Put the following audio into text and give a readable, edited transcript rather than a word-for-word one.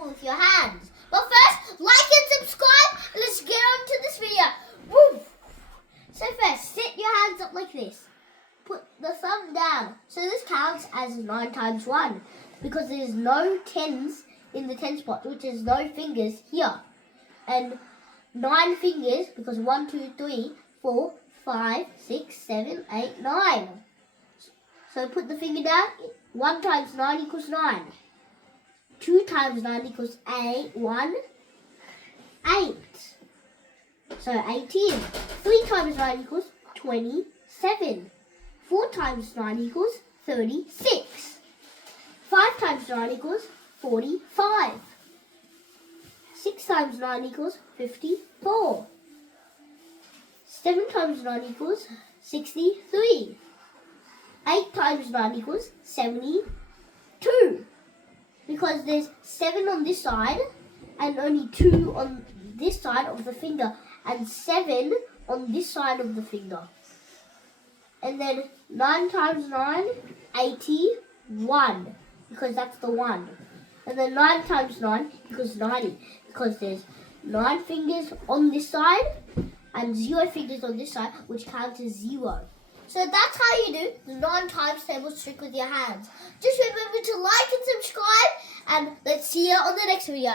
triangle with your hands. But first, like and subscribe. Let's get on to this video. Woo! So first, set your hands up like this. Put the thumb down. So this counts as 9 times 1 because there's no tens in the 10 spot, which is no fingers here. And 9 fingers because 1, 2, 3, 4, 5, 6, 7, 8, 9. So put the finger down. 1 times 9 equals 9. 2 times 9 equals 8. 8. So 18. 3 times 9 equals 27. 4 times 9 equals 36. 5 times 9 equals 45. 6 times 9 equals 54. 7 times 9 equals 63. 8 times 9 equals 72. Because there's 7 on this side and only 2 on this side of the finger and 7 on this side of the finger. And then 9 times 9, 81, because that's the 1. And then 9 times 9 equals 90, because there's 9 fingers on this side and 0 fingers on this side, which counts as 0. So that's how you do the 9 times table trick with your hands. Just remember to like and subscribe, and let's see you on the next video.